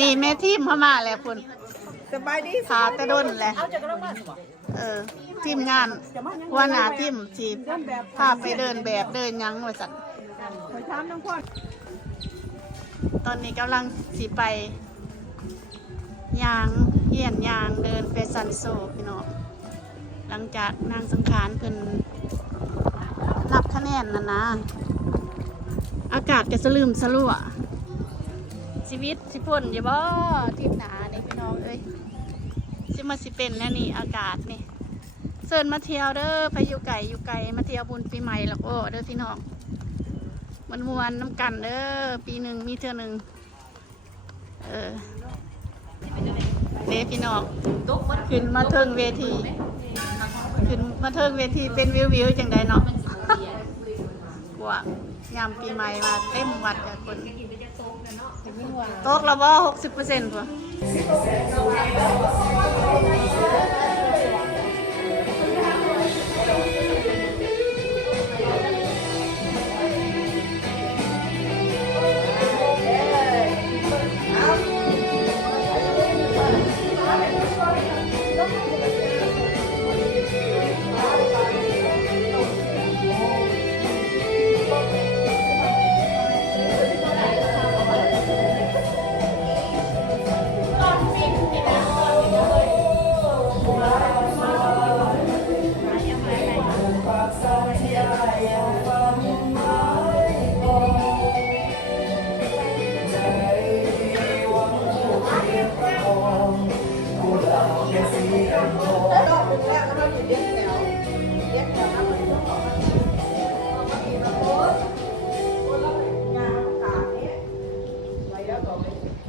นี่แม่ทีมเข้ามาแล้วคุณสบายดีพาแต่ด้นแหละทีมงานว่าหนาทีมจีบพาไปเดินแบบเดินยังว่าสัตว์ตอนนี้กำลังสีไปยางเยี่ยนยางเดินไปซันโซพี่น้องหลังจากนางสังขารเพิ่นนับคะแนนนะอากาศจะสลืมสลัวชีวิตสิพ่นอย่าบ่ทีมหนาเนี่ยพี่น้องเอ้ยสิมาสิเป็นแน่นี่อากาศนี่เชิญมาเที่ยวเด้อไปอยู่ไก่มาเที่ยวบุญปีใหม่แล้วก็เด้อพี่น้องมันมวนน้ำกันเด้อปีหนึ่งมีเท่านึงเด้พี่น้องขึ้นมาเทิงเวทีขึ้นมาเทิงเวทีเป็นวิวจังใดเนาะกว่ายามปีใหม่มาเต็มวัดกับคนโต๊ะละว่า60%ป่ะ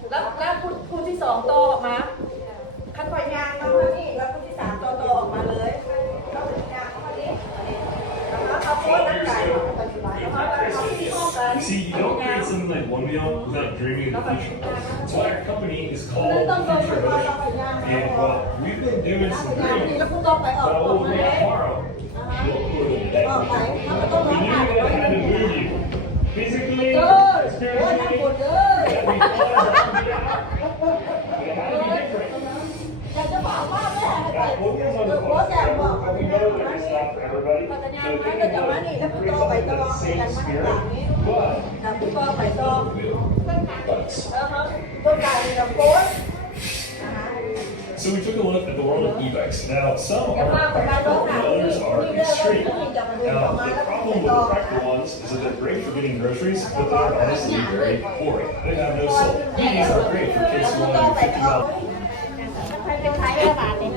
แล้วคู่ที่สองโตออกมาคันไฟยางเข้ามานี่แล้วคู่ที่สามโตออกมาเลยแล้วถึงยางเข้ามานี่แล้วเขาโพสต์นั่งไก่ปัจจุบันแล้วเขาที่ห้องกัน You see, you don't create something like one meal without dreaming of the future. That's why our company is called Future Village. And while we've been doing some dreaming, แล้วคุณต้องไปออก but ตรง over นั้น tomorrow, we'll put it ออก back. ไปถ้ามันต้องร้อง We ไห้ knew ไว้ that เล had to ย move you physically, โอ้ยน้ำปวด spiritually, เลย every part of our company. But it had to be different. อยากจะบอกว่าแม่ให้ไป Got focus on the โค้ชแกบอก but we know that it's not for everybody. ปัตยา So ไม่ if ก็จะ you มานี่แล้วคุณต้องไปต่อ the กัน same มาทาง spirit, หลังนี้ but แต่คุณต้องไปต่อ butต้องการกับโค้ช So we took a look at the world of e-bikes. Now, some are practical and others are extreme. Now, the problem with the practical ones is that they're great for getting groceries, but they are honestly very boring. They have no soul. These are great for kids who want to do 50 miles. เป็นไทยละบาทเลย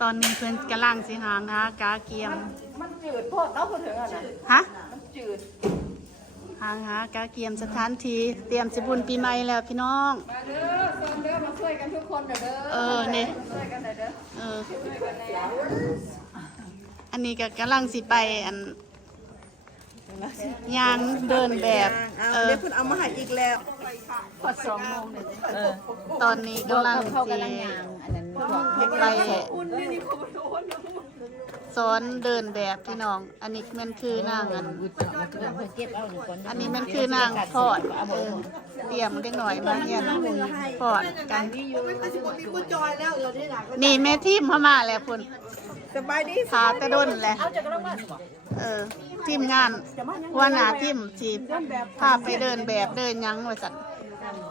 ตอนนี้เพื่อนกำลังสิหางนะกาเกียมมันจืดโพดเนาะคุณถึงอ่ะนะ ฮะ มันจืด หางหากาเกียมสถานที่เตรียมสิบุญปีใหม่แล้วพี่น้อง มาเด้อโซนเด้อมาช่วยกันทุกคนเด้อ นี่ ช่วยกันเด้อ ช่วยกันแน่ อันนี้ก็กำลังสิไปยางเดินแบบเดี๋ยวคุณเอามาให้อีกแล้ว พอ2 โมงเลยตอนนี้กำลังสิไปสอนเดินแบบพี่น้อง อันนี้มันคือนางอันนี้มันคือนางพอดเตรียมเล็กหน่อยมาเรียนพอดกันนี่แม่ทีมเข้ามาแล้วคุณ สบายดี พาแต่ด้นแหละทีมงานว่าหนาทีมจีบพาไปเดินแบบเดินยังว่าสัตว์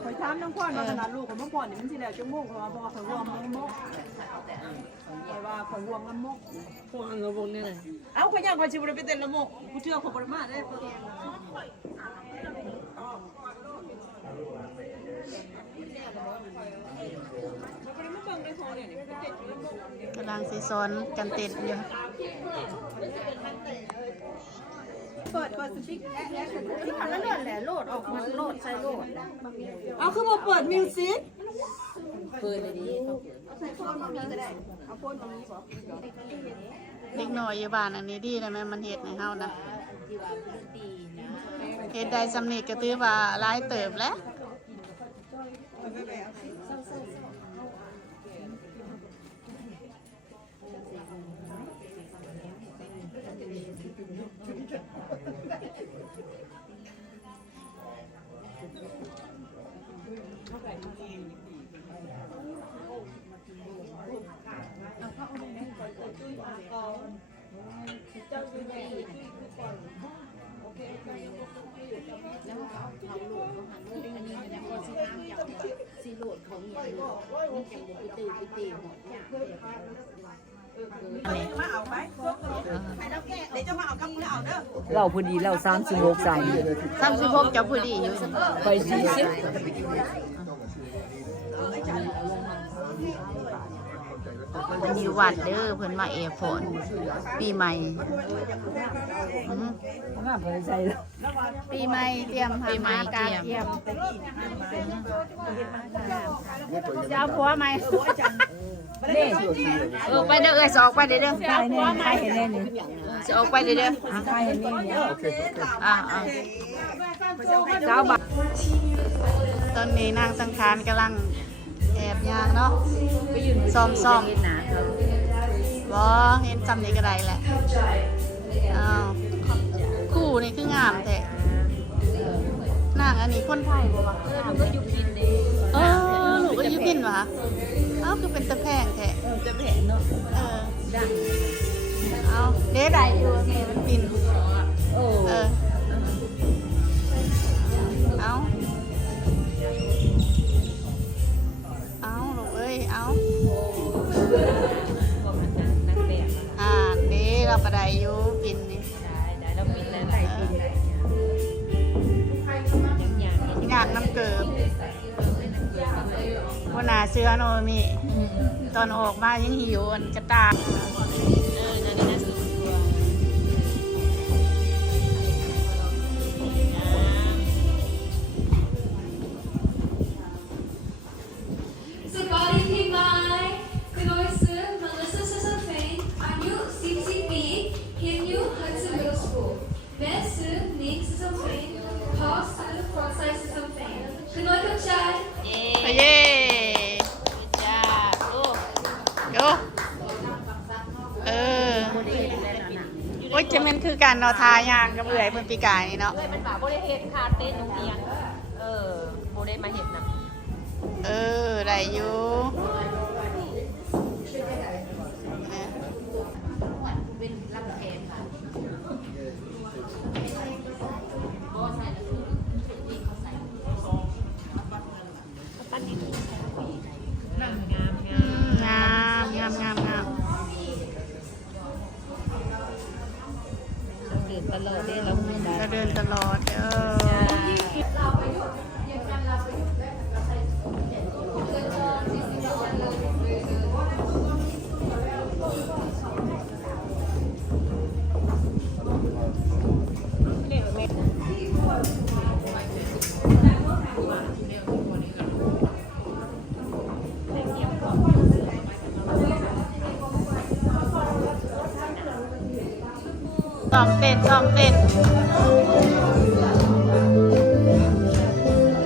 ขอถามน้องพ่อในขนาดลูกของน้องพ่อนี่มันสิแล้วจังโมงเพราะว่าขอรวมน้องมกแต่ว่าขอรวมน้ำมกพวกเราบ่นี่เลยเอ้าขยังขอสิบ่ได้ไปเต้นน้ำมกกูเชื่อเขาบ่ได้มาได้มัน กำลังสิซ้อนกันเต้นอยู่ เปิดสติ๊กและสติ๊กทำแล้วแหละโหลดออกมาโหลดใส่โหลด เอาคือมาเปิดมิวสิก ใส่โฟนมามีก็ได้เอาโฟนมามีบอก เล็กน้อยอยู่บ้านอันนี้ดีนะแม่มันเฮ็ดให้เฮานะเฮ็ดได้สำเร็จก็ถือว่าหลายเติบแล้วมาเอาไหมเดี๋ยวจะมาเอากับมือเอาเด้อ เราพอดีเรา36ใส่ 36จะพอดีอยู่ ไป40 อยู่วัดเด้อเพิ่นมาเอฟอนปีใหม่ มาบ่ได้ใส่แล้ว ปีใหม่เตรียมปีใหม่การเตรียมจะเอาผัวไหม นี่ ไปเด้อเอ้ยสออกไปเด้อ ใส่แน่ใส่เห็นแน่นี่ จะออกไปเด้อ ใส่เห็นแน่นี่ เจ้าบัตรตอนนี้นางสังขารกำลังแอบยางเนาะซ่อมบ่เห็นจำนี้ก็ได้แหละอ้าวคู่นี่คืองามแท้นางอันนี้คนไทยบ่วะลูกก็ยุพินวะอ้าวคือเป็นตะแพงแท้ จะแผนเนาะ ดังเอาเด้ได้อยู่แม่มันปิน โอ้ เอาลูกเอ้ยเอาเด้เราก็ได้อยู่ปินนี่งานน้ำเกิบวันหนาเสื้อโนมีตอนออกมายังหิวอันกระตาก Sebaliknya Mai, Genoise, Melissa Sasafein, Anyu, CCP, Hinyu, Hudson Middle School. Messu, Ning Sasafein, Paul, Frontside Sasafein. Kenoi Kacai. เย้จ้าดูโอ้ยจะเป็นคือการนอทายางกับเอื่อยเพิ่นปีกายนี่เนาะ เป็นหมาบ่ได้เฮ็ดคาเต้นโรงเรียนบ่ได้มาเฮ็ดนำ ได้อยู่งามเดินตลอดเด้เราได้ ก็เดินตลอดซ้อมเต้น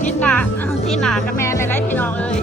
ที่หนากับแม่ในไรพี่น้องเอ้ย